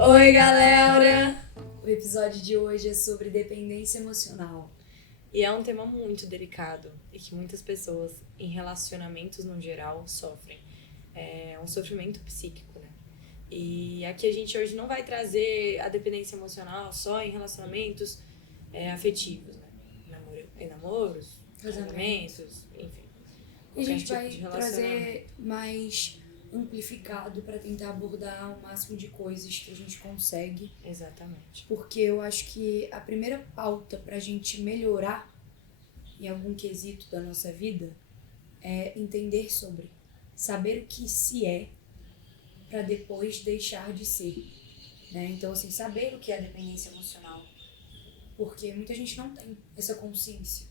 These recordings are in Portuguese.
Oi, galera! O episódio de hoje é sobre dependência emocional. E é um tema muito delicado e que muitas pessoas, em relacionamentos no geral, sofrem. É um sofrimento psíquico, né? E aqui a gente hoje não vai trazer a dependência emocional só em relacionamentos afetivos, né? Namoros, casamentos, enfim. E a gente tipo vai de relacionamento. trazer mais amplificado para tentar abordar o máximo de coisas que a gente consegue. Exatamente. Porque eu acho que a primeira pauta pra gente melhorar em algum quesito da nossa vida é entender sobre, saber o que se é para depois deixar de ser, né? Então, assim, saber o que é dependência emocional, porque muita gente não tem essa consciência.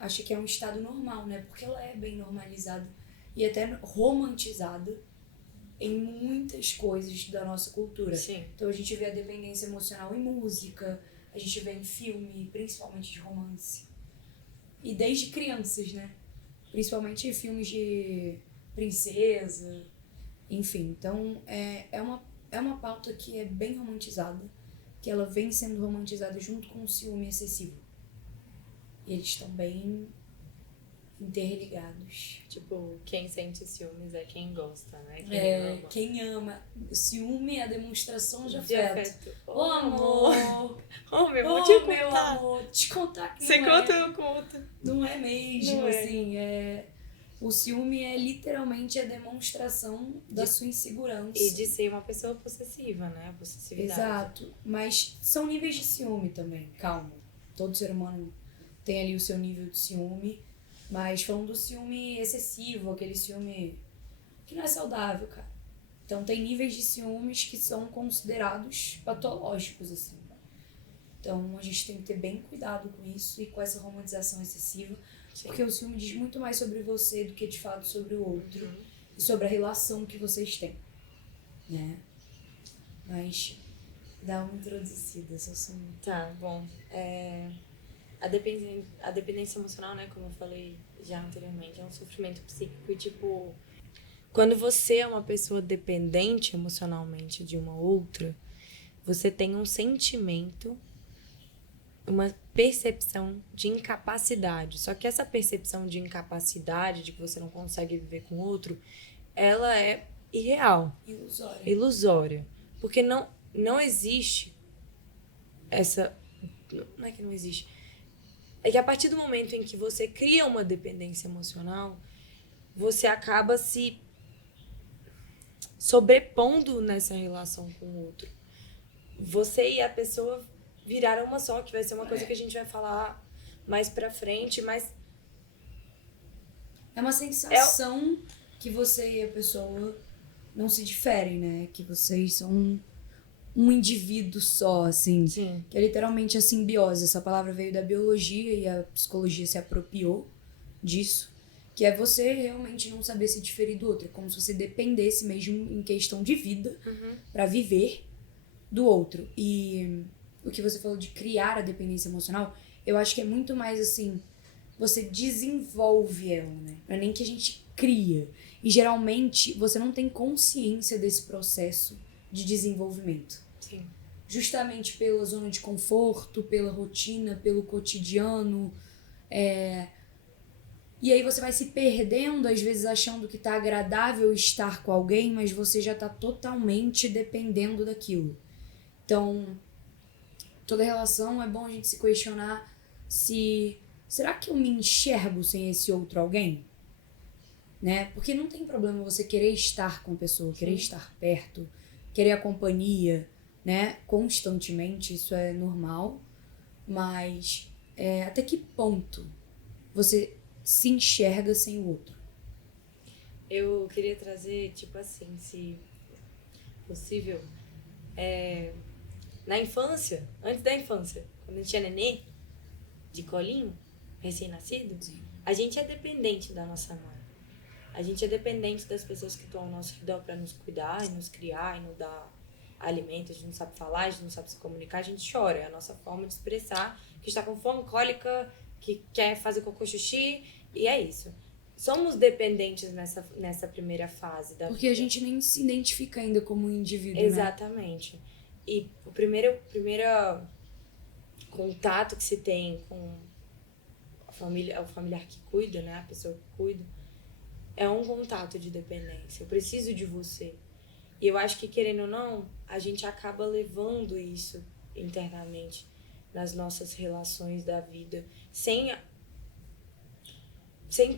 Acha que é um estado normal, né? Porque ela é bem normalizada e até romantizada em muitas coisas da nossa cultura. Sim. Então a gente vê a dependência emocional em música, a gente vê em filme, principalmente de romance. E desde crianças, né? Principalmente em filmes de princesa, enfim. Então é uma pauta que é bem romantizada, que ela vem sendo romantizada junto com o ciúme excessivo. E eles estão bem interligados. Tipo, quem sente ciúmes é quem gosta, né? Quem ama. Quem ama. O ciúme é a demonstração de De afeto. afeto. Ô, amor! Oh, meu amor, Ô, te meu contar. amor! Te contar que Você não conta, é. eu conto. Não é mesmo, Não é. assim. O ciúme é literalmente a demonstração da sua insegurança. E de ser uma pessoa possessiva, né? A possessividade. Exato. Mas são níveis de ciúme também. Calma. Todo ser humano tem ali o seu nível de ciúme. Mas falando do ciúme excessivo, aquele ciúme que não é saudável, cara. Então tem níveis de ciúmes que são considerados patológicos, assim. Então a gente tem que ter bem cuidado com isso e com essa romantização excessiva. Sim. Porque o ciúme diz muito mais sobre você do que de fato sobre o outro. E sobre a relação que vocês têm, né? Mas dá uma introduzida, seu ciúme. Tá, bom. A dependência emocional, né, como eu falei já anteriormente, é um sofrimento psíquico e, tipo, quando você é uma pessoa dependente emocionalmente de uma outra, você tem um sentimento, uma percepção de incapacidade. Só que essa percepção de incapacidade, de que você não consegue viver com o outro, ela é irreal. Ilusória. Porque não existe essa... Não é que não existe. É que a partir do momento em que você cria uma dependência emocional, você acaba se sobrepondo nessa relação com o outro. Você e a pessoa viraram uma só, que vai ser uma coisa que a gente vai falar mais pra frente, mas... É uma sensação que você e a pessoa não se diferem, né? Que vocês são um indivíduo só, assim. Sim. Que é literalmente a simbiose. Essa palavra veio da biologia e a psicologia se apropriou disso. Que é você realmente não saber se diferir do outro. É como se você dependesse mesmo em questão de vida pra viver do outro. E o que você falou de criar a dependência emocional, eu acho que é muito mais assim, você desenvolve ela, né? Não é nem que a gente cria. E geralmente você não tem consciência desse processo de desenvolvimento. Sim. Justamente pela zona de conforto, pela rotina, pelo cotidiano. E aí você vai se perdendo, às vezes achando que tá agradável estar com alguém, mas você já tá totalmente dependendo daquilo. Então, toda relação é bom a gente se questionar se... Será que eu me enxergo sem esse outro alguém? Né? Porque não tem problema você querer estar com a pessoa, querer estar perto, querer a companhia, né? Constantemente, isso é normal. Mas até que ponto você se enxerga sem o outro? Eu queria trazer, tipo assim, se possível, na infância, antes da infância, quando a gente é nenê, de colinho, recém-nascido, a gente é dependente da nossa mãe. A gente é dependente das pessoas que estão ao nosso redor para nos cuidar e nos criar e nos dar alimento. A gente não sabe falar, a gente não sabe se comunicar, a gente chora. É a nossa forma de expressar que está com fome, cólica, que quer fazer cocô, xixi, e é isso. somos dependentes nessa primeira fase da Porque a vida. gente nem se identifica ainda como um indivíduo, Exatamente. E o primeiro contato que se tem com a família, o familiar que cuida, né? A pessoa que cuida, é um contato de dependência. Eu preciso de você. E eu acho que, querendo ou não, a gente acaba levando isso internamente nas nossas relações da vida, sem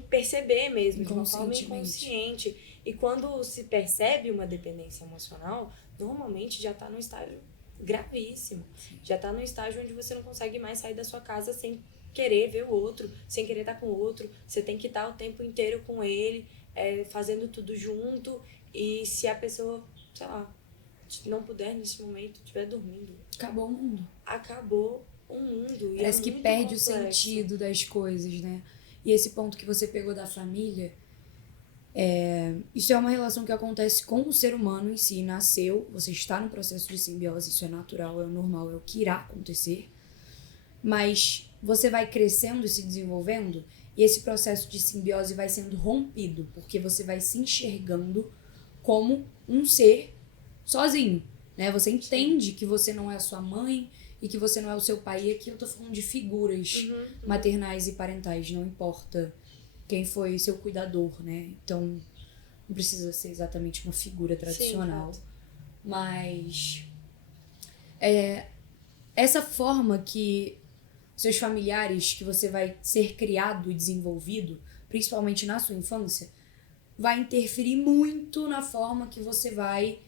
perceber mesmo, de uma forma inconsciente. E quando se percebe uma dependência emocional, normalmente já está num estágio gravíssimo. Sim. Já está num estágio onde você não consegue mais sair da sua casa sem querer ver o outro, sem querer estar com o outro. Você tem que estar o tempo inteiro com ele, fazendo tudo junto. E se a pessoa, sei lá, não puder nesse momento, estiver dormindo, acabou o mundo. Acabou o mundo. Parece que perde complexo. O sentido das coisas, né? E esse ponto que você pegou da família, isso é uma relação que acontece com o ser humano em si. Nasceu, você está no processo de simbiose, isso é natural, é o normal, é o que irá acontecer. Mas você vai crescendo e se desenvolvendo, e esse processo de simbiose vai sendo rompido, porque você vai se enxergando como um ser sozinho, né? Você entende que você não é a sua mãe e que você não é o seu pai. E aqui eu tô falando de figuras maternais e parentais, não importa quem foi seu cuidador, né? Então, não precisa ser exatamente uma figura tradicional. Sim, mas essa forma que seus familiares, que você vai ser criado e desenvolvido, principalmente na sua infância, vai interferir muito na forma que você vai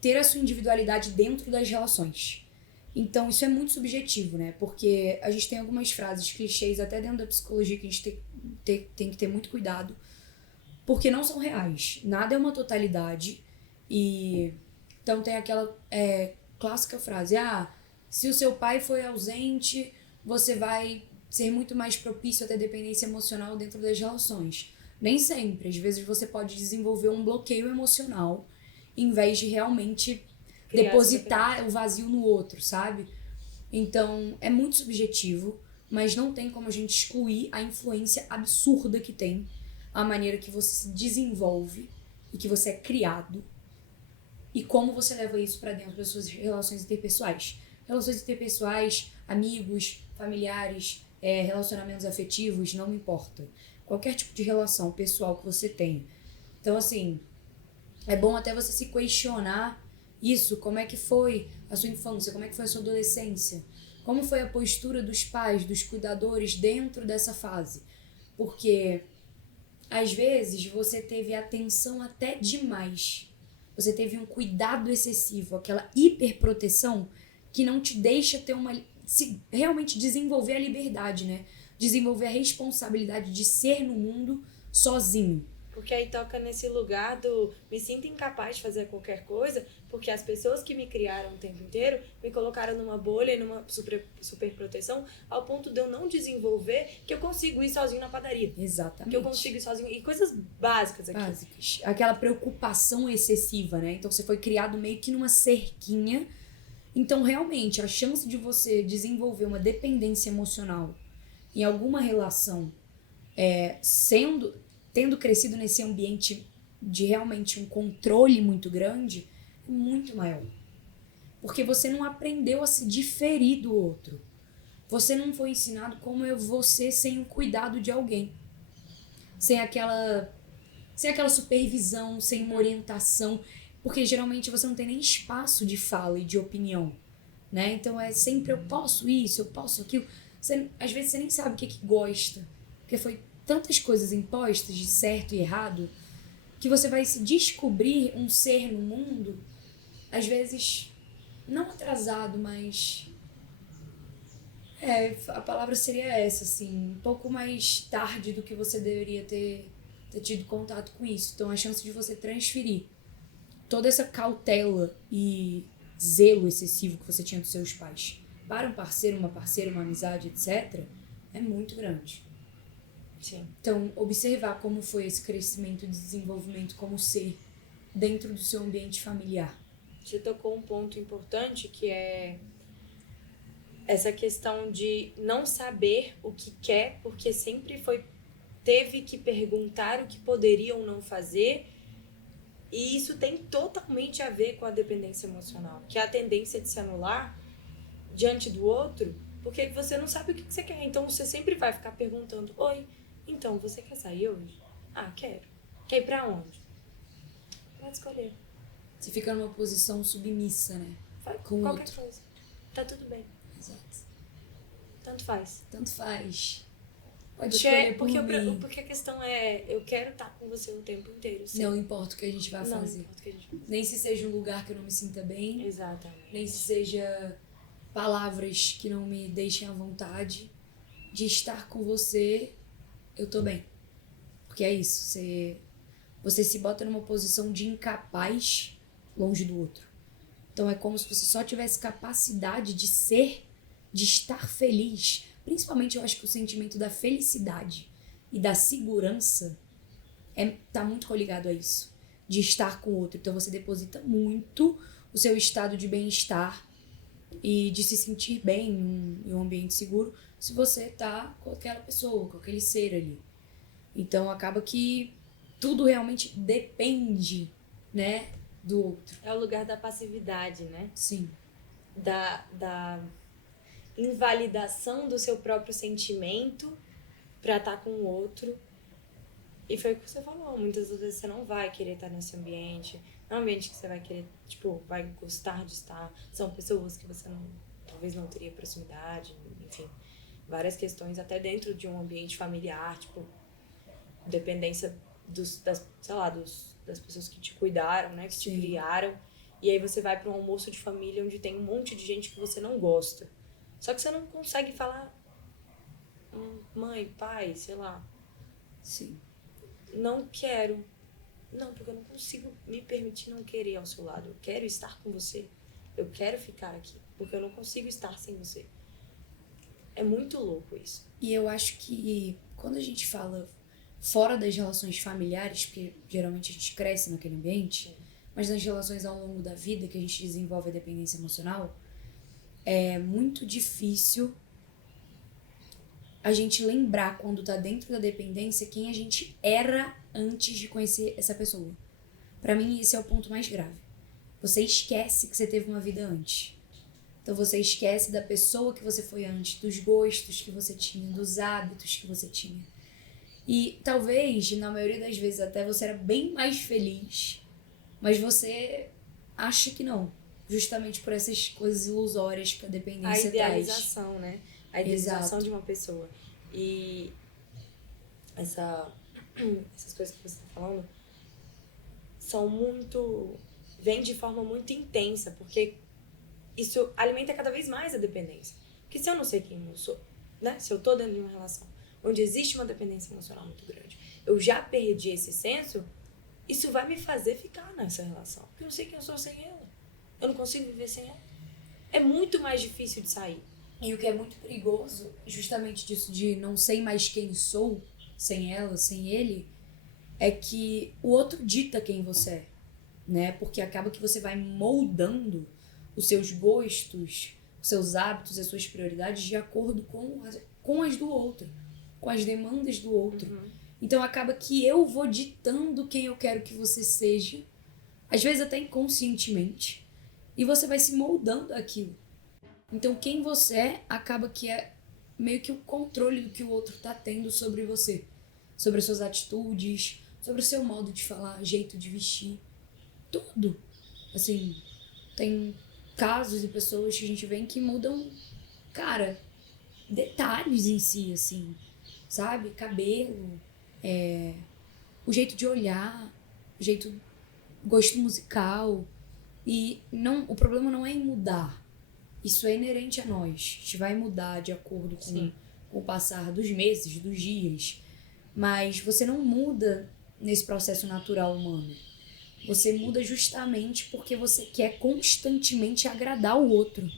ter a sua individualidade dentro das relações. Então, isso é muito subjetivo, né? Porque a gente tem algumas frases, clichês, até dentro da psicologia, que a gente tem que ter muito cuidado, porque não são reais. Nada é uma totalidade. E então tem aquela clássica frase, se o seu pai foi ausente, você vai ser muito mais propício a ter dependência emocional dentro das relações. Nem sempre. Às vezes você pode desenvolver um bloqueio emocional em vez de realmente depositar o vazio no outro, sabe? Então, é muito subjetivo, mas não tem como a gente excluir a influência absurda que tem a maneira que você se desenvolve e que você é criado e como você leva isso pra dentro das suas relações interpessoais. Relações interpessoais, amigos, familiares, relacionamentos afetivos, não importa. Qualquer tipo de relação pessoal que você tenha. Então, assim, é bom até você se questionar isso, como é que foi a sua infância, como é que foi a sua adolescência, como foi a postura dos pais, dos cuidadores dentro dessa fase. Porque, às vezes, você teve atenção até demais. Você teve um cuidado excessivo, aquela hiperproteção que não te deixa ter realmente desenvolver a liberdade, né? Desenvolver a responsabilidade de ser no mundo sozinho. Porque aí toca nesse lugar do me sinto incapaz de fazer qualquer coisa, porque as pessoas que me criaram o tempo inteiro me colocaram numa bolha e numa super proteção, ao ponto de eu não desenvolver que eu consigo ir sozinho na padaria. Exatamente. Que eu consigo ir sozinho. E coisas básicas aqui. Básicas. Aquela preocupação excessiva, né? Então você foi criado meio que numa cerquinha. Então, realmente, a chance de você desenvolver uma dependência emocional em alguma relação, tendo crescido nesse ambiente de realmente um controle muito grande, é muito maior. Porque você não aprendeu a se diferir do outro. Você não foi ensinado como é você sem o cuidado de alguém. Sem aquela supervisão, sem uma orientação. Porque geralmente você não tem nem espaço de fala e de opinião, né? Então é sempre eu posso isso, eu posso aquilo. Às vezes você nem sabe o que gosta. Porque foi tantas coisas impostas de certo e errado que você vai se descobrir um ser no mundo, às vezes, não atrasado, mas... a palavra seria essa, assim, um pouco mais tarde do que você deveria ter tido contato com isso. Então, a chance de você transferir toda essa cautela e zelo excessivo que você tinha dos seus pais para um parceiro, uma parceira, uma amizade, etc., é muito grande. Sim. Então, observar como foi esse crescimento e desenvolvimento como ser dentro do seu ambiente familiar. Você tocou um ponto importante, que é essa questão de não saber o que quer, porque sempre foi teve que perguntar o que poderia ou não fazer. E isso tem totalmente a ver com a dependência emocional, que é a tendência de se anular diante do outro, porque você não sabe o que você quer. Então você sempre vai ficar perguntando: oi, então você quer sair hoje? Ah, quero. Quer ir pra onde? Pode escolher. Você fica numa posição submissa, né? Faz Com o qualquer outro. coisa. Tá tudo bem. Exato. Tanto faz. Tanto faz. Pode escolher por mim. Porque a questão é, eu quero estar com você o tempo inteiro. Sim. Não importa o que a gente vai Não fazer. importa o que a gente vai fazer. Nem se seja um lugar que eu não me sinta bem. Exatamente. Nem se seja palavras que não me deixem à vontade. De estar com você, eu tô bem. Porque é isso. Você se bota numa posição de incapaz longe do outro. Então é como se você só tivesse capacidade de ser, de estar feliz. Principalmente eu acho que o sentimento da felicidade e da segurança tá muito coligado a isso. De estar com o outro. Então você deposita muito o seu estado de bem-estar e de se sentir bem em um ambiente seguro se você tá com aquela pessoa, com aquele ser ali. Então acaba que tudo realmente depende, né, do outro. É o lugar da passividade, né? Sim. Da invalidação do seu próprio sentimento pra estar com o outro. E foi o que você falou, muitas das vezes você não vai querer estar nesse ambiente. Não é um ambiente que você vai querer, tipo, vai gostar de estar. São pessoas que você talvez não teria proximidade, enfim. Várias questões, até dentro de um ambiente familiar, tipo, dependência das pessoas que te cuidaram, né, que te criaram. E aí você vai para um almoço de família onde tem um monte de gente que você não gosta. Só que você não consegue falar, mãe, pai, sei lá. Sim. Não quero. Não, porque eu não consigo me permitir não querer ao seu lado. Eu quero estar com você. Eu quero ficar aqui, porque eu não consigo estar sem você. É muito louco isso. E eu acho que quando a gente fala fora das relações familiares, porque geralmente a gente cresce naquele ambiente, mas nas relações ao longo da vida que a gente desenvolve a dependência emocional, é muito difícil a gente lembrar quando tá dentro da dependência quem a gente era antes de conhecer essa pessoa. Pra mim, esse é o ponto mais grave. Você esquece que você teve uma vida antes. Então você esquece da pessoa que você foi antes, dos gostos que você tinha, dos hábitos que você tinha. E talvez, na maioria das vezes, até você era bem mais feliz, mas você acha que não. Justamente por essas coisas ilusórias que a dependência traz. A idealização, né? A idealização de uma pessoa. E essas coisas que você está falando são muito... vêm de forma muito intensa, porque isso alimenta cada vez mais a dependência. Porque se eu não sei quem eu sou, né? Se eu tô dentro de uma relação onde existe uma dependência emocional muito grande, eu já perdi esse senso, isso vai me fazer ficar nessa relação. Porque eu não sei quem eu sou sem ela. Eu não consigo viver sem ela. É muito mais difícil de sair. E o que é muito perigoso, justamente disso de não sei mais quem sou sem ela, sem ele, é que o outro dita quem você é, né? Porque acaba que você vai moldando os seus gostos, os seus hábitos, as suas prioridades de acordo com as do outro, com as demandas do outro. Uhum. Então acaba que eu vou ditando quem eu quero que você seja, às vezes até inconscientemente, e você vai se moldando aquilo. Então quem você é acaba que é meio que o controle do que o outro tá tendo sobre você, sobre as suas atitudes, sobre o seu modo de falar, jeito de vestir, tudo. Assim, tem casos e pessoas que a gente vê que mudam, cara, detalhes em si, assim, sabe? Cabelo, o jeito de olhar, o jeito, gosto musical. E não, o problema não é em mudar. Isso é inerente a nós. A gente vai mudar de acordo com o passar dos meses, dos dias. Mas você não muda nesse processo natural humano. Você muda justamente porque você quer constantemente agradar o outro.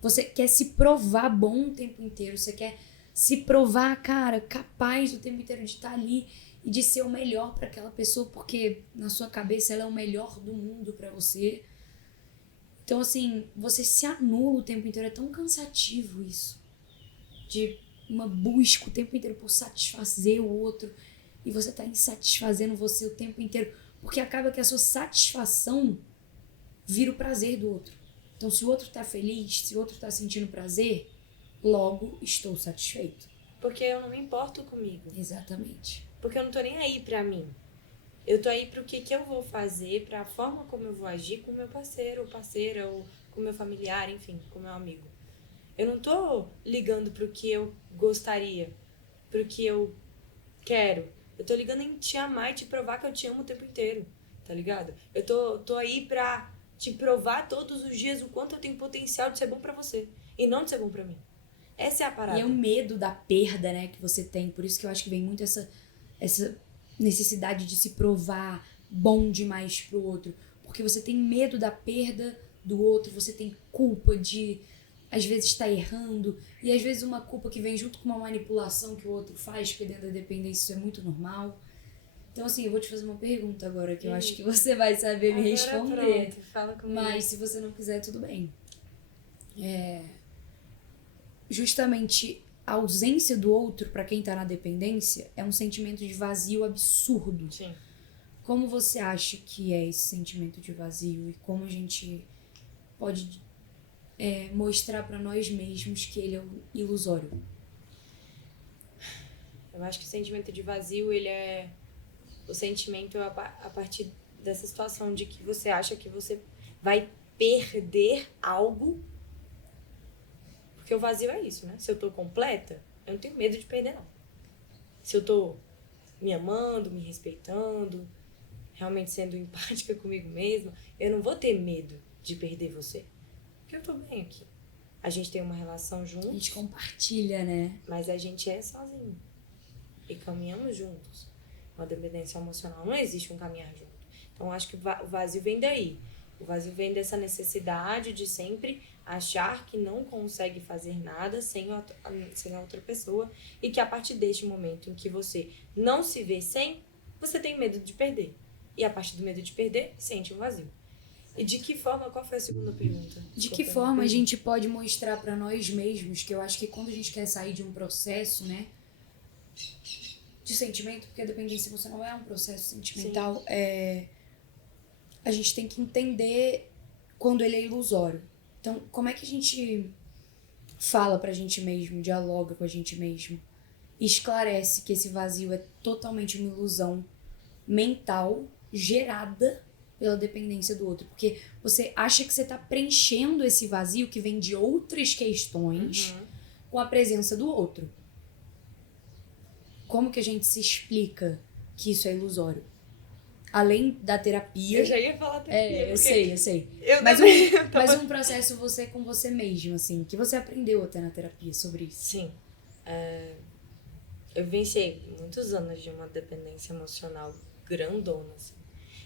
Você quer se provar bom o tempo inteiro. Você quer se provar, cara, capaz o tempo inteiro de estar ali e de ser o melhor para aquela pessoa, porque na sua cabeça ela é o melhor do mundo para você. Então, assim, você se anula o tempo inteiro. É tão cansativo isso. De uma busca o tempo inteiro por satisfazer o outro e você tá insatisfazendo você o tempo inteiro, porque acaba que a sua satisfação vira o prazer do outro. Então, se o outro tá feliz, se o outro tá sentindo prazer, logo estou satisfeito. Porque eu não me importo comigo. Exatamente. Porque eu não tô nem aí pra mim. Eu tô aí pro que eu vou fazer, pra forma como eu vou agir com o meu parceiro ou parceira, ou com o meu familiar, enfim, com o meu amigo. Eu não tô ligando pro que eu gostaria, pro que eu quero. Eu tô ligando em te amar e te provar que eu te amo o tempo inteiro, tá ligado? Eu tô aí pra te provar todos os dias o quanto eu tenho potencial de ser bom pra você e não de ser bom pra mim. Essa é a parada. E é o medo da perda, né, que você tem. Por isso que eu acho que vem muito essa necessidade de se provar bom demais pro outro. Porque você tem medo da perda do outro, você tem culpa de, às vezes, estar errando. E às vezes uma culpa que vem junto com uma manipulação que o outro faz, porque dentro da dependência isso é muito normal. Então, assim, eu vou te fazer uma pergunta agora, que eu acho que você vai saber me responder. Pronto, fala comigo. Mas se você não quiser, tudo bem. Justamente a ausência do outro, pra quem tá na dependência, é um sentimento de vazio absurdo. Sim. Como você acha que é esse sentimento de vazio e como a gente pode mostrar pra nós mesmos que ele é ilusório? Eu acho que o sentimento de vazio, ele é o sentimento a partir dessa situação de que você acha que você vai perder algo. Porque o vazio é isso, né? Se eu tô completa, eu não tenho medo de perder, não. Se eu tô me amando, me respeitando, realmente sendo empática comigo mesma, eu não vou ter medo de perder você. Porque eu tô bem aqui. A gente tem uma relação juntos. A gente compartilha, né? Mas a gente é sozinho. E caminhamos juntos. Uma dependência emocional não existe um caminhar junto. Então, acho que o vazio vem daí. O vazio vem dessa necessidade de sempre achar que não consegue fazer nada sem a outra pessoa e que a partir deste momento em que você não se vê sem, você tem medo de perder. E a partir do medo de perder, sente um vazio. E de que forma, qual foi a segunda pergunta? De que forma a gente pode mostrar pra nós mesmos, que eu acho que quando a gente quer sair de um processo, né, de sentimento, porque a dependência emocional é um processo sentimental, a gente tem que entender quando ele é ilusório. Então, como é que a gente fala pra gente mesmo, dialoga com a gente mesmo, esclarece que esse vazio é totalmente uma ilusão mental gerada pela dependência do outro? Porque você acha que você tá preenchendo esse vazio que vem de outras questões com a presença do outro. Como que a gente se explica que isso é ilusório? Além da terapia... Eu já ia falar terapia. Eu sei. Mas um processo você com você mesmo, assim, que você aprendeu até na terapia sobre isso. Sim. Eu vivenciei muitos anos de uma dependência emocional grandona, assim.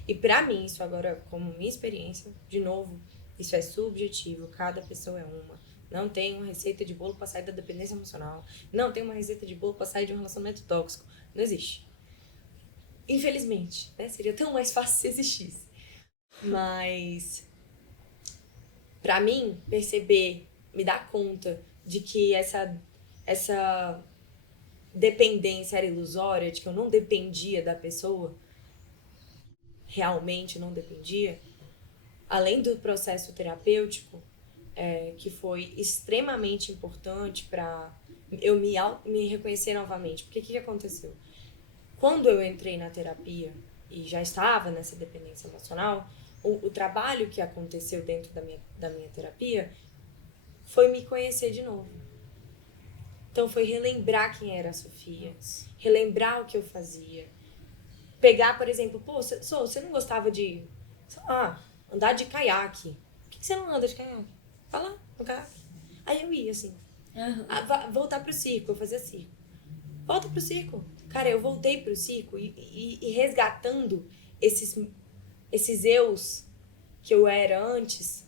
E pra mim, isso agora, como minha experiência, de novo, isso é subjetivo, cada pessoa é uma. Não tem uma receita de bolo pra sair da dependência emocional. Não tem uma receita de bolo pra sair de um relacionamento tóxico. Não existe. Infelizmente, né? Seria tão mais fácil se existisse. Mas, pra mim, perceber, me dar conta de que essa dependência era ilusória, de que eu não dependia da pessoa, realmente não dependia, além do processo terapêutico, que foi extremamente importante para eu me reconhecer novamente. Porque o que aconteceu? Quando eu entrei na terapia e já estava nessa dependência emocional, o trabalho que aconteceu dentro da minha terapia foi me conhecer de novo. Então foi relembrar quem era a Sofia, relembrar o que eu fazia. Pegar, por exemplo, você não gostava de, sei lá, andar de caiaque. Por que você não anda de caiaque? Vai lá, no caiaque. Aí eu ia, assim. Voltar pro circo, eu fazia circo. Volta pro circo. Cara, eu voltei pro circo e resgatando esses eus que eu era antes,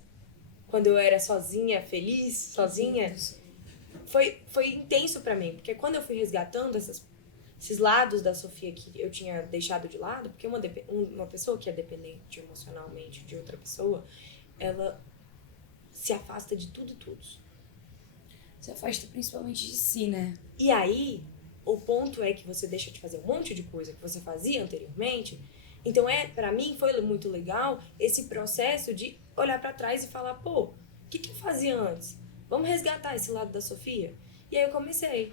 quando eu era sozinha, feliz, sozinha, foi intenso pra mim. Porque quando eu fui resgatando esses lados da Sofia que eu tinha deixado de lado, porque uma pessoa que é dependente emocionalmente de outra pessoa, ela se afasta de tudo e todos. se afasta principalmente de si, né? E aí, o ponto é que você deixa de fazer um monte de coisa que você fazia anteriormente. Então, pra mim, foi muito legal esse processo de olhar pra trás e falar, pô, o que eu fazia antes? Vamos resgatar esse lado da Sofia? E aí eu comecei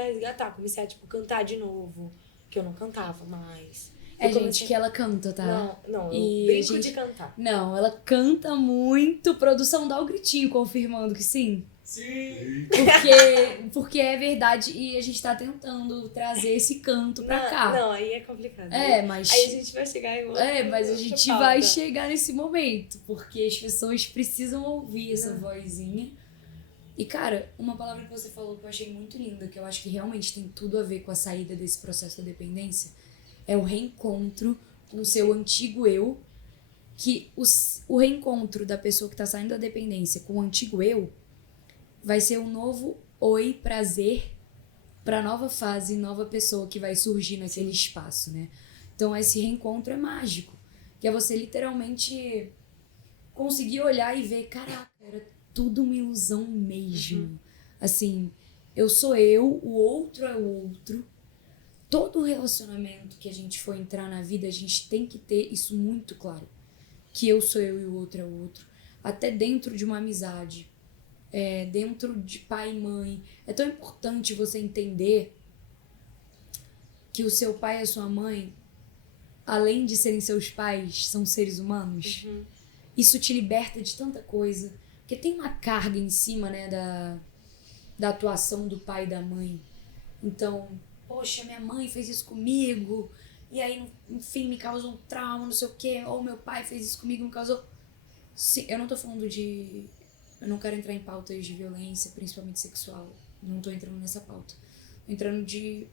a resgatar, comecei a, tipo, cantar de novo, que eu não cantava mais. Gente, que ela canta, tá? Não, E eu brinco de cantar. Não, ela canta muito. Produção, dá o gritinho confirmando que sim. Sim! Porque é verdade e a gente tá tentando trazer esse canto pra cá. Não, aí é complicado. Mas... Aí a gente vai chegar em outro, mas a gente vai chegar nesse momento, porque as pessoas precisam ouvir essa vozinha. E, cara, uma palavra que você falou que eu achei muito linda, que eu acho que realmente tem tudo a ver com a saída desse processo da dependência, é o reencontro com o seu antigo eu, que o reencontro da pessoa que tá saindo da dependência com o antigo eu vai ser um novo oi, prazer pra nova fase, nova pessoa que vai surgir naquele espaço, né? Então, esse reencontro é mágico, que é você literalmente conseguir olhar e ver, caraca, era tudo uma ilusão mesmo. Assim, eu sou eu, o outro é o outro. Todo relacionamento que a gente for entrar na vida, a gente tem que ter isso muito claro. Que eu sou eu e o outro é o outro. Até dentro de uma amizade. Dentro de pai e mãe. É tão importante você entender que o seu pai e a sua mãe, além de serem seus pais, são seres humanos. Isso te liberta de tanta coisa. Porque tem uma carga em cima, né, da atuação do pai e da mãe. Então, poxa, minha mãe fez isso comigo, e aí, enfim, me causou um trauma, não sei o quê. Ou meu pai fez isso comigo, me causou... Sim, eu não tô falando de... Eu não quero entrar em pautas de violência, principalmente sexual. Não tô entrando nessa pauta. Tô entrando de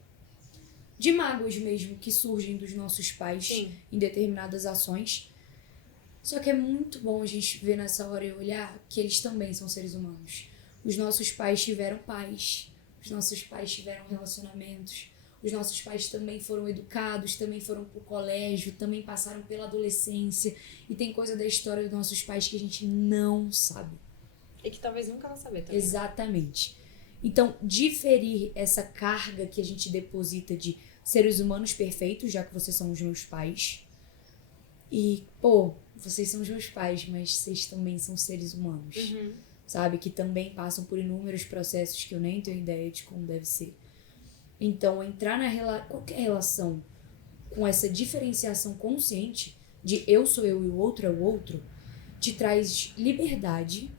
mágoas mesmo, que surgem dos nossos pais em determinadas ações. Só que é muito bom a gente ver nessa hora e olhar que eles também são seres humanos. Os nossos pais tiveram pais, os nossos pais tiveram relacionamentos, os nossos pais também foram educados, também foram pro colégio, também passaram pela adolescência. E tem coisa da história dos nossos pais que a gente não sabe. E que talvez nunca vai saber também. Exatamente. Então, diferir essa carga que a gente deposita de seres humanos perfeitos, já que vocês são os meus pais. E, pô, vocês são os meus pais, mas vocês também são seres humanos. Sabe? Que também passam por inúmeros processos que eu nem tenho ideia de como deve ser. Então, entrar na qualquer relação com essa diferenciação consciente de eu sou eu e o outro é o outro, te traz liberdade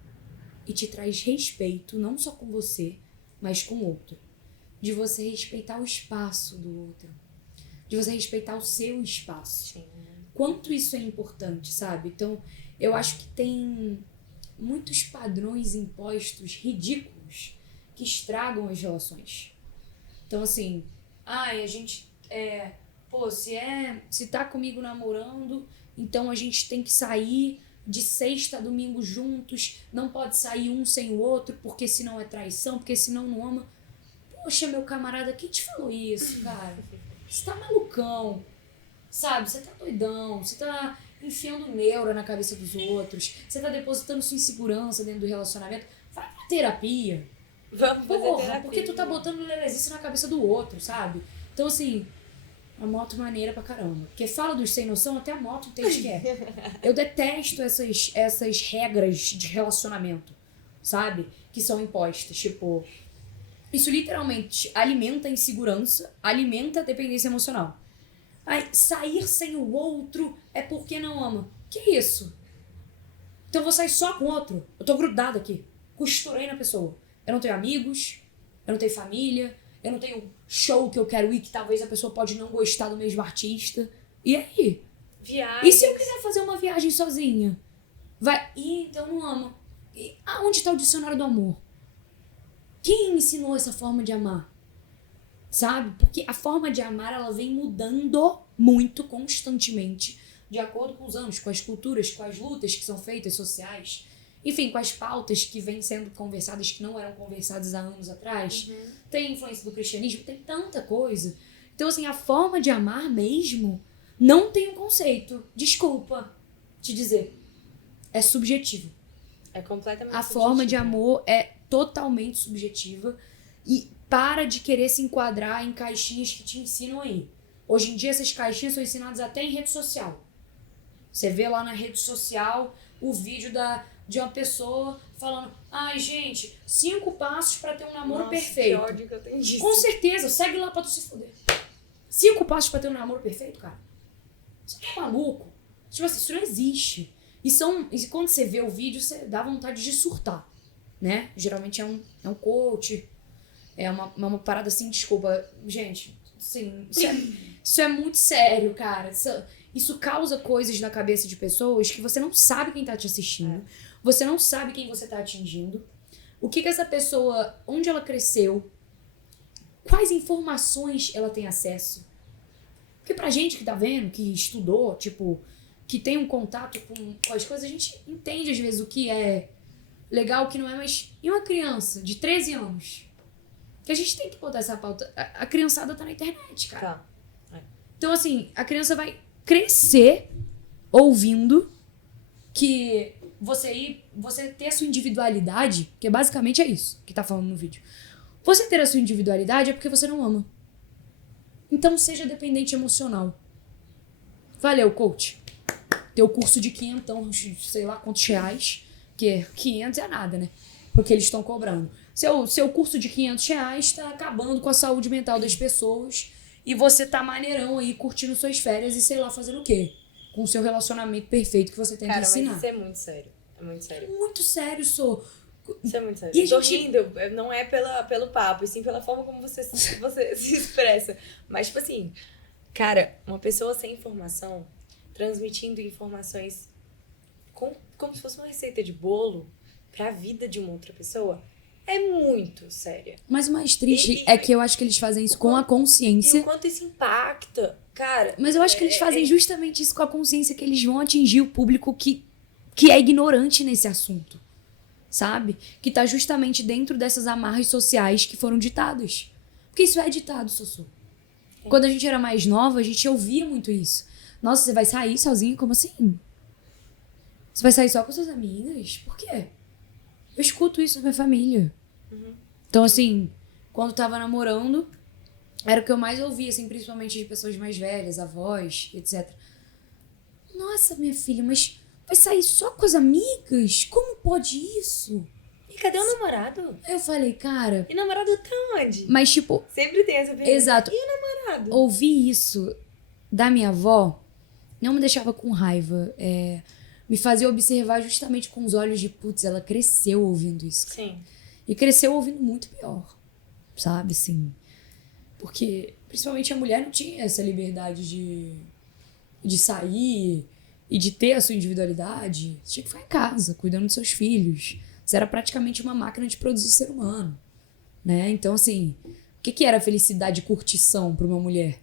e te traz respeito, não só com você, mas com o outro. De você respeitar o espaço do outro. De você respeitar o seu espaço. Sim. Quanto isso é importante, sabe? Então, eu acho que tem muitos padrões impostos ridículos que estragam as relações. Então, assim, a gente se tá comigo namorando, então a gente tem que sair de sexta a domingo juntos, não pode sair um sem o outro, porque senão é traição, porque senão não ama. Poxa, meu camarada, quem te falou isso, cara? Você tá malucão, sabe? Você tá doidão, você tá enfiando neura na cabeça dos outros, você tá depositando sua insegurança dentro do relacionamento. Vai pra terapia. Vamos fazer terapia. Porque tu tá botando lelezice na cabeça do outro, sabe? Então, assim, a moto maneira pra caramba. Porque fala dos sem noção, até a moto tem que é. Eu detesto essas regras de relacionamento, sabe? Que são impostas. Tipo, isso literalmente alimenta a insegurança, alimenta a dependência emocional. Aí, sair sem o outro é porque não ama. Que isso? Então eu vou sair só com o outro? Eu tô grudado aqui. Costurei na pessoa. Eu não tenho amigos, eu não tenho família, eu não tenho show que eu quero ir, que talvez a pessoa pode não gostar do mesmo artista. E aí? Viagem. E se eu quiser fazer uma viagem sozinha? Então não ama. E aonde tá o dicionário do amor? Quem me ensinou essa forma de amar? Sabe? Porque a forma de amar, ela vem mudando muito constantemente, de acordo com os anos, com as culturas, com as lutas que são feitas sociais. Enfim, com as pautas que vêm sendo conversadas, que não eram conversadas há anos atrás. Tem influência do cristianismo, tem tanta coisa. Então, assim, a forma de amar mesmo não tem um conceito. Desculpa te dizer. É subjetivo. É completamente A subjetivo. forma de amor é totalmente subjetiva e para de querer se enquadrar em caixinhas que te ensinam aí. Hoje em dia essas caixinhas são ensinadas até em rede social. Você vê lá na rede social o vídeo de uma pessoa falando: ai, gente, 5 passos pra ter um namoro perfeito. Que ódio que eu tenho disso. Com certeza, segue lá pra tu se fuder. 5 passos pra ter um namoro perfeito, cara? Você tá maluco? Tipo assim, isso não existe. E quando você vê o vídeo, você dá vontade de surtar, né? Geralmente é um coach, é uma parada assim, desculpa. Gente, sim, isso é muito sério, cara. Isso causa coisas na cabeça de pessoas que você não sabe quem tá te assistindo. Você não sabe quem você tá atingindo. O que essa pessoa, onde ela cresceu, quais informações ela tem acesso. Porque pra gente que tá vendo, que estudou, tipo, que tem um contato com as coisas, a gente entende às vezes o que é legal, o que não é, mas e uma criança de 13 anos? Que a gente tem que botar essa pauta. A criançada tá na internet, cara. Tá. Então, assim, a criança vai crescer ouvindo que você ter a sua individualidade, que basicamente é isso que tá falando no vídeo. Você ter a sua individualidade é porque você não ama. Então seja dependente emocional. Valeu, coach. Teu curso de 500, sei lá quantos reais, que 500 é nada, né? Porque eles estão cobrando. Seu curso de 500 reais tá acabando com a saúde mental das pessoas e você tá maneirão aí, curtindo suas férias e sei lá, fazendo o quê? Com o seu relacionamento perfeito que você tem que ensinar. Cara, mas isso é muito sério. É muito sério. Muito sério, sou. Isso é muito sério. E a Tô gente... rindo, não é pelo papo, e sim pela forma como você se expressa. Mas, tipo assim, cara, uma pessoa sem informação, transmitindo informações como se fosse uma receita de bolo pra vida de uma outra pessoa, é muito séria. Mas o mais triste é que eu acho que eles fazem isso com a consciência. E o quanto isso impacta, cara. Mas eu acho que eles fazem justamente isso com a consciência que eles vão atingir o público que é ignorante nesse assunto, sabe? Que tá justamente dentro dessas amarras sociais que foram ditadas. Porque isso é ditado, Sussu. Quando a gente era mais nova, a gente ouvia muito isso. Nossa, você vai sair sozinho? Como assim? Você vai sair só com suas amigas? Por quê? Eu escuto isso na minha família. Uhum. Então, assim, quando tava namorando, era o que eu mais ouvia, assim, principalmente de pessoas mais velhas, avós, etc. Nossa, minha filha, mas vai sair só com as amigas? Como pode isso? E cadê o namorado? Aí eu falei, cara... E namorado tá onde? Mas, tipo... Sempre tem essa pergunta. Exato. E o namorado? Ouvir isso da minha avó não me deixava com raiva. Me fazia observar justamente com os olhos de, putz, ela cresceu ouvindo isso. Sim. E cresceu ouvindo muito pior, sabe, assim. Porque, principalmente, a mulher não tinha essa liberdade de sair e de ter a sua individualidade. Você tinha que ficar em casa, cuidando dos seus filhos. Você era praticamente uma máquina de produzir ser humano, né? Então, assim, o que era felicidade e curtição para uma mulher?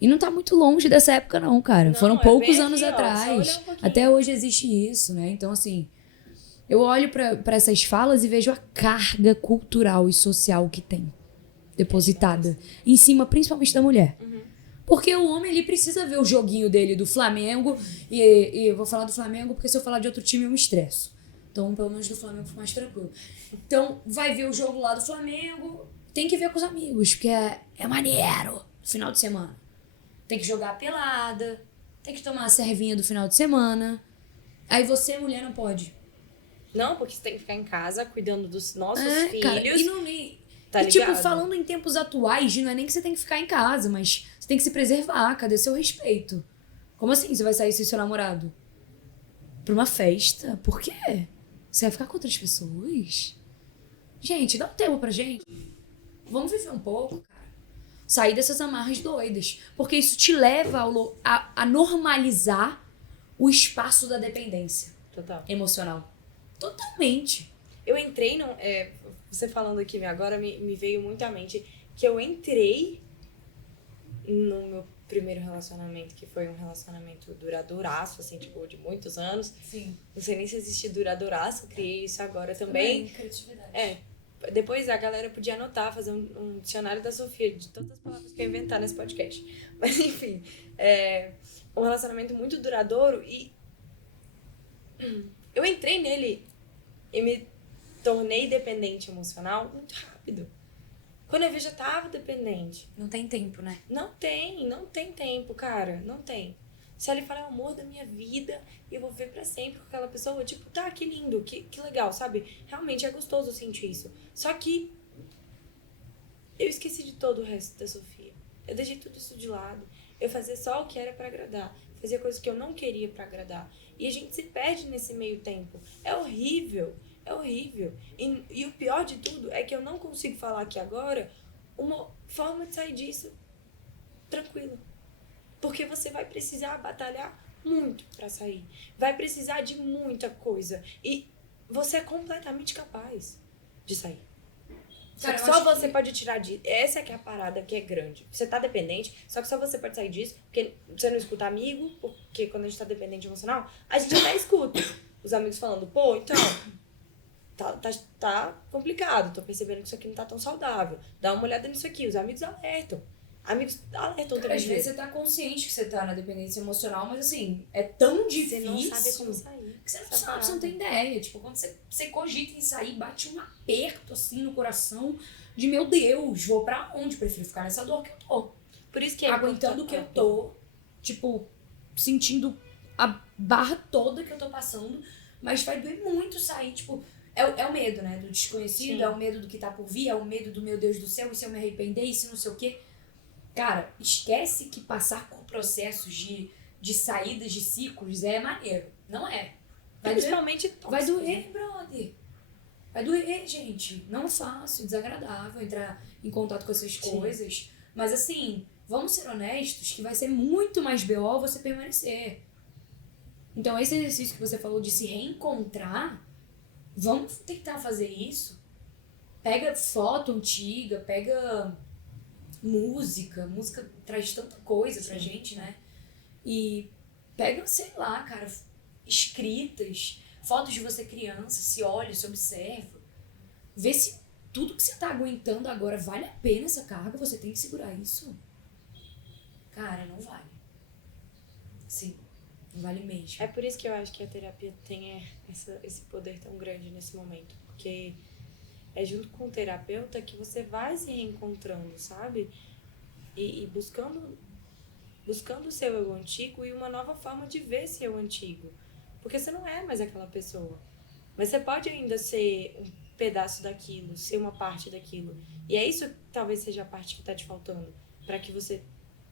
E não tá muito longe dessa época, não, cara. Não, foram poucos anos aqui, atrás. Até hoje existe isso, né? Então, assim, eu olho pra essas falas e vejo a carga cultural e social que tem depositada em cima, principalmente da mulher. Uhum. Porque o homem, ele precisa ver o joguinho dele do Flamengo. E eu vou falar do Flamengo porque se eu falar de outro time eu me estresso. Então, pelo menos do Flamengo fica mais tranquilo. Então, vai ver o jogo lá do Flamengo. Tem que ver com os amigos, porque é maneiro no final de semana. Tem que jogar pelada, tem que tomar a cervinha do final de semana. Aí você, mulher, não pode. Não, porque você tem que ficar em casa cuidando dos nossos filhos. Cara, tá tipo, ligado? falando em tempos atuais, não é nem que você tem que ficar em casa, mas você tem que se preservar. Cadê seu respeito? Como assim você vai sair sem seu namorado? Pra uma festa? Por quê? Você vai ficar com outras pessoas? Gente, dá um tempo pra gente. Vamos viver um pouco, cara. Sair dessas amarras doidas. Porque isso te leva a normalizar o espaço da dependência. Total. Emocional. Totalmente. Eu entrei você falando aqui agora me veio muito à mente que eu entrei no meu primeiro relacionamento, que foi um relacionamento duradouraço, assim, tipo, de muitos anos. Sim. Não sei nem se existe duradouraço, criei isso agora também. Criatividade. Depois a galera podia anotar, fazer um dicionário da Sofia, de todas as palavras que eu inventar nesse podcast. Mas, enfim, um relacionamento muito duradouro e eu entrei nele e me tornei dependente emocional muito rápido. Quando eu vi, já tava dependente. Não tem tempo, né? Não tem tempo, cara. Não tem. Se ele falar, é o amor da minha vida e eu vou ver pra sempre com aquela pessoa, tipo, tá, que lindo, que legal, sabe? Realmente é gostoso sentir isso. Só que eu esqueci de todo o resto da Sofia. Eu deixei tudo isso de lado. Eu fazia só o que era pra agradar. Fazia coisas que eu não queria pra agradar. E a gente se perde nesse meio tempo. É horrível. É horrível. E o pior de tudo é que eu não consigo falar aqui agora uma forma de sair disso tranquila. Porque você vai precisar batalhar muito pra sair. Vai precisar de muita coisa. E você é completamente capaz de sair. Cara, Só você pode tirar disso. Essa que é a parada que é grande. Você tá dependente, só que só você pode sair disso, porque você não escuta amigo, porque quando a gente tá dependente emocional, a gente até escuta os amigos falando, pô, então, tá complicado, tô percebendo que isso aqui não tá tão saudável. Dá uma olhada nisso aqui, os amigos alertam. Amigos alertam Cara, também. às vezes você tá consciente que você tá na dependência emocional, mas assim, é tão difícil. Você não sabe como sair. Que você não sabe, você não tem ideia. Tipo, quando você cogita em sair, bate um aperto assim no coração de meu Deus, vou pra onde? Prefiro ficar nessa dor que eu tô. Por isso que é aguentando o que eu tô, tipo, sentindo a barra toda que eu tô passando, mas vai doer muito sair, tipo, é o medo, né, do desconhecido, Sim. é o medo do que tá por vir, é o medo do meu Deus do céu, e se eu me arrepender, e se não sei o quê. Cara, esquece que passar por processos de saídas de ciclos é maneiro. Não é. Principalmente Vai doer, brother. Vai doer, gente. Não é fácil, desagradável entrar em contato com essas coisas. Mas assim, vamos ser honestos que vai ser muito mais BO você permanecer. Então esse exercício que você falou de se reencontrar, vamos tentar fazer isso. Pega foto antiga, pega música traz tanta coisa pra gente, né? E pega, sei lá, cara, escritas, fotos de você criança, se olha, se observa. Vê se tudo que você tá aguentando agora vale a pena essa carga, você tem que segurar isso. Cara, não vale. Sim, não vale mesmo. É por isso que eu acho que a terapia tem esse poder tão grande nesse momento. Porque é junto com o terapeuta que você vai se reencontrando, sabe? E buscando o seu eu antigo e uma nova forma de ver esse eu antigo. Porque você não é mais aquela pessoa. Mas você pode ainda ser um pedaço daquilo, ser uma parte daquilo. E é isso que talvez seja a parte que tá te faltando. Pra que você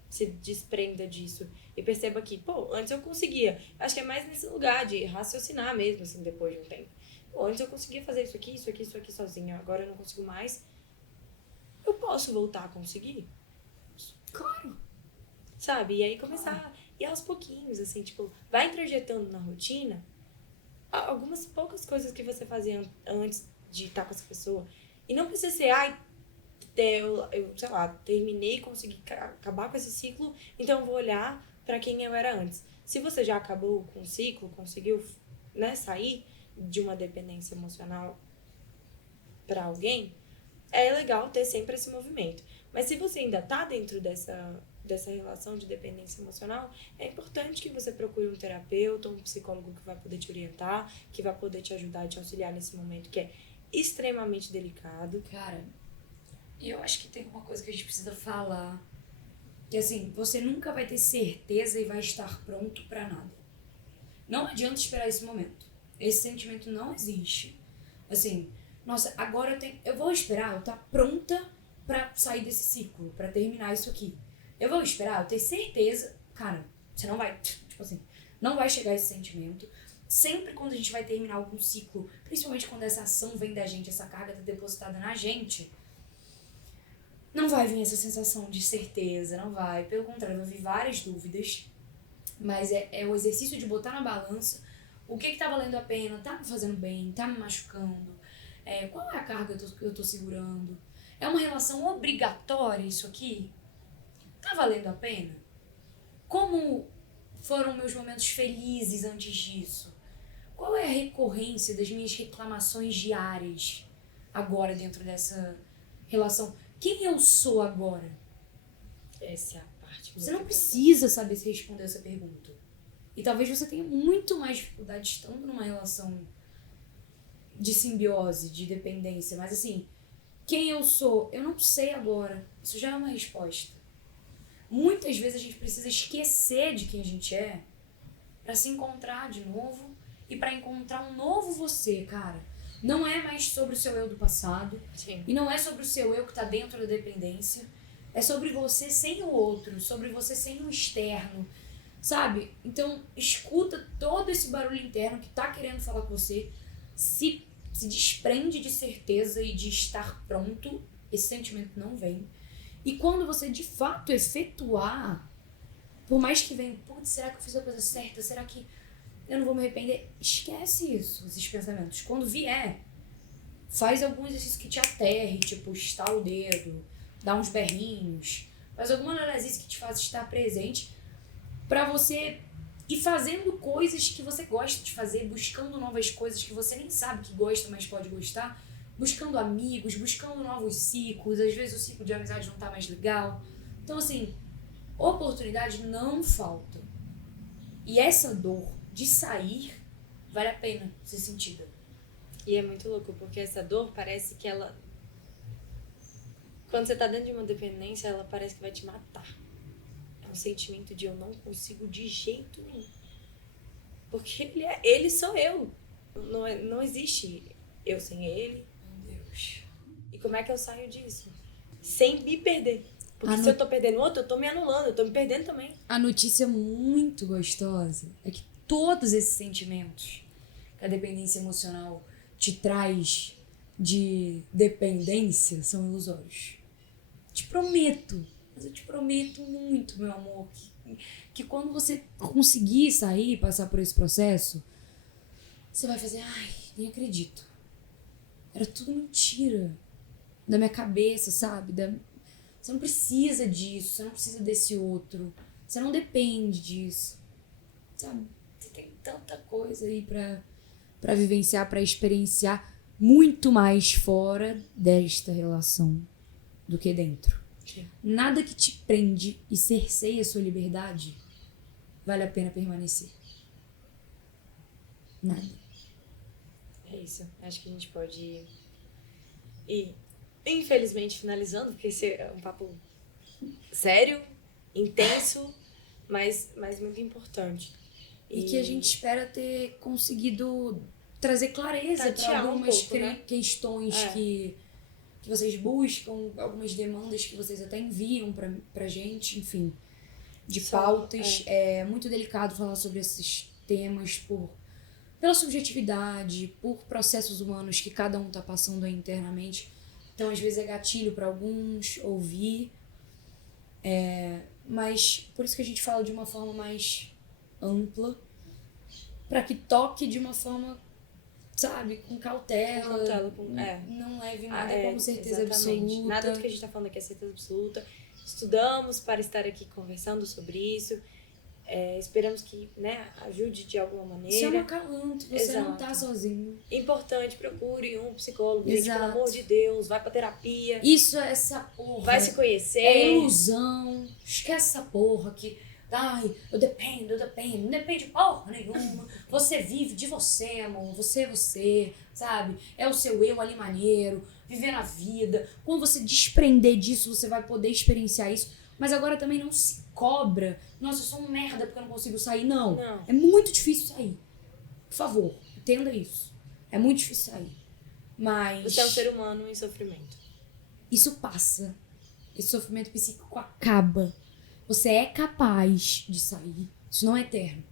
se desprenda disso e perceba que, pô, antes eu conseguia. Acho que é mais nesse lugar de raciocinar mesmo, assim, depois de um tempo. Pô, antes eu conseguia fazer isso aqui sozinha. Agora eu não consigo mais. Eu posso voltar a conseguir? Claro. Sabe? E aí começar... E aos pouquinhos, assim, tipo... Vai introjetando na rotina algumas poucas coisas que você fazia antes de estar com essa pessoa. E não precisa ser... eu sei lá, terminei e consegui acabar com esse ciclo, então eu vou olhar pra quem eu era antes. Se você já acabou com o ciclo, conseguiu, né, sair de uma dependência emocional pra alguém, é legal ter sempre esse movimento. Mas se você ainda tá dentro dessa relação de dependência emocional, é importante que você procure um terapeuta, um psicólogo que vai poder te orientar, que vai poder te ajudar e te auxiliar nesse momento que é extremamente delicado. Cara, e eu acho que tem uma coisa que a gente precisa falar, que assim, você nunca vai ter certeza e vai estar pronto pra nada. Não adianta esperar esse momento. Esse sentimento não existe. Assim, nossa, agora eu vou esperar eu estar pronta pra sair desse ciclo, pra terminar isso aqui. Eu vou esperar eu ter certeza, cara, você não vai, tipo assim, não vai chegar esse sentimento. Sempre quando a gente vai terminar algum ciclo, principalmente quando essa ação vem da gente, essa carga tá depositada na gente, não vai vir essa sensação de certeza, não vai. Pelo contrário, vai vir várias dúvidas. Mas é o exercício de botar na balança o que tá valendo a pena, tá me fazendo bem, tá me machucando, qual é a carga que eu tô segurando. É uma relação obrigatória isso aqui? Tá valendo a pena? Como foram meus momentos felizes antes disso? Qual é a recorrência das minhas reclamações diárias agora dentro dessa relação? Quem eu sou agora? Essa é a parte. Você não precisa saber se responder essa pergunta. E talvez você tenha muito mais dificuldade estando numa relação de simbiose, de dependência, mas assim, quem eu sou, eu não sei agora. Isso já é uma resposta. Muitas vezes a gente precisa esquecer de quem a gente é pra se encontrar de novo e pra encontrar um novo você, cara. Não é mais sobre o seu eu do passado. Sim. E não é sobre o seu eu que tá dentro da dependência. É sobre você sem o outro, sobre você sem o externo, sabe? Então, escuta todo esse barulho interno que tá querendo falar com você, se desprende de certeza e de estar pronto, esse sentimento não vem. E quando você de fato efetuar, por mais que venha, putz, será que eu fiz a coisa certa? Será que eu não vou me arrepender? Esquece isso, esses pensamentos. Quando vier, faz algum exercício que te aterre, tipo, estalar o dedo, dar uns berrinhos, faz alguma análise que te faça estar presente pra você ir fazendo coisas que você gosta de fazer, buscando novas coisas que você nem sabe que gosta, mas pode gostar, buscando amigos, buscando novos ciclos, às vezes o ciclo de amizade não tá mais legal. Então, assim, oportunidade não falta. E essa dor de sair vale a pena ser sentida. E é muito louco, porque essa dor parece que ela... Quando você tá dentro de uma dependência, ela parece que vai te matar. É um sentimento de eu não consigo de jeito nenhum. Porque ele sou eu. Não existe eu sem ele. Meu Deus. E como é que eu saio disso? Sem me perder. Porque se eu tô perdendo outro, eu tô me anulando, eu tô me perdendo também. A notícia muito gostosa é que todos esses sentimentos que a dependência emocional te traz de dependência são ilusórios. Te prometo, mas eu te prometo muito, meu amor, que quando você conseguir sair, passar por esse processo, você vai fazer, ai, nem acredito. Era tudo mentira da minha cabeça, sabe? Você não precisa disso, você não precisa desse outro, você não depende disso, sabe? Você tem tanta coisa aí pra vivenciar, pra experienciar, muito mais fora desta relação do que dentro. Sim. Nada que te prende e cerceia a sua liberdade vale a pena permanecer. Nada. É isso. Acho que a gente pode ir, infelizmente, finalizando, porque esse é um papo sério, intenso, mas muito importante. E que a gente espera ter conseguido trazer clareza para Tatear algumas pouco, né? questões que vocês buscam, algumas demandas que vocês até enviam pra gente, enfim, de pautas. É muito delicado falar sobre esses temas pela subjetividade, por processos humanos que cada um tá passando aí internamente. Então, às vezes é gatilho para alguns ouvir. Mas por isso que a gente fala de uma forma mais ampla, para que toque de uma forma, sabe, com cautela. Não leve nada como certeza absoluta. Nada do que a gente tá falando aqui é certeza absoluta. Estudamos para estar aqui conversando sobre isso. Esperamos que, né, ajude de alguma maneira. Isso é um acalanto, você não tá sozinho. Importante, procure um psicólogo, gente, Exato. pelo amor de Deus, vai pra terapia. Isso é essa porra. Vai se conhecer. É ilusão. Esquece essa porra que... Ai, eu dependo. Não depende de porra nenhuma. Você vive de você, amor. Você é você, sabe? É o seu eu ali maneiro, vivendo a vida. Quando você desprender disso, você vai poder experienciar isso. Mas agora também não se cobra. Nossa, eu sou um merda porque eu não consigo sair. Não. É muito difícil sair. Por favor, entenda isso. É muito difícil sair. Mas... Você é um ser humano em sofrimento. Isso passa. Esse sofrimento psíquico acaba. Você é capaz de sair. Isso não é eterno.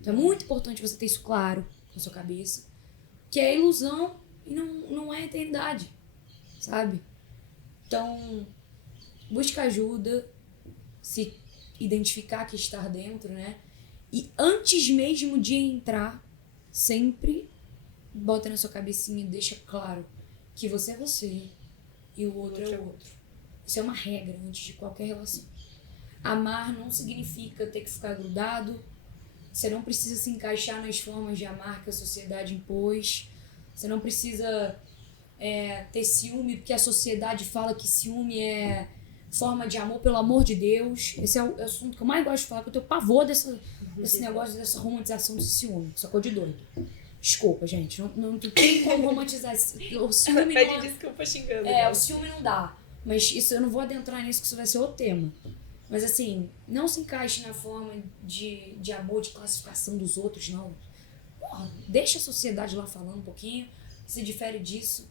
Então é muito importante você ter isso claro na sua cabeça. Que é ilusão e não é eternidade. Sabe? Então, busca ajuda. Se identificar que está dentro, né? E antes mesmo de entrar, sempre bota na sua cabecinha e deixa claro que você é você e o outro é o outro. Isso é uma regra antes de qualquer relação. Amar não significa ter que ficar grudado. Você não precisa se encaixar nas formas de amar que a sociedade impôs. Você não precisa ter ciúme, porque a sociedade fala que ciúme é forma de amor, pelo amor de Deus. Esse é o assunto que eu mais gosto de falar, que eu tenho pavor desse negócio, dessa romantização desse ciúme. Sacou de doido. Desculpa, gente. Não tem como romantizar. O ciúme Pede não... desculpa xingando. O ciúme não dá. Mas isso eu não vou adentrar nisso, que isso vai ser outro tema. Mas assim, não se encaixe na forma de amor, de classificação dos outros, não. Porra, deixa a sociedade lá falando um pouquinho, se difere disso,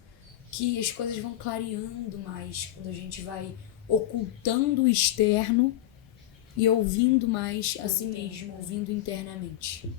que as coisas vão clareando mais quando a gente vai ocultando o externo e ouvindo mais a si mesmo, ouvindo internamente.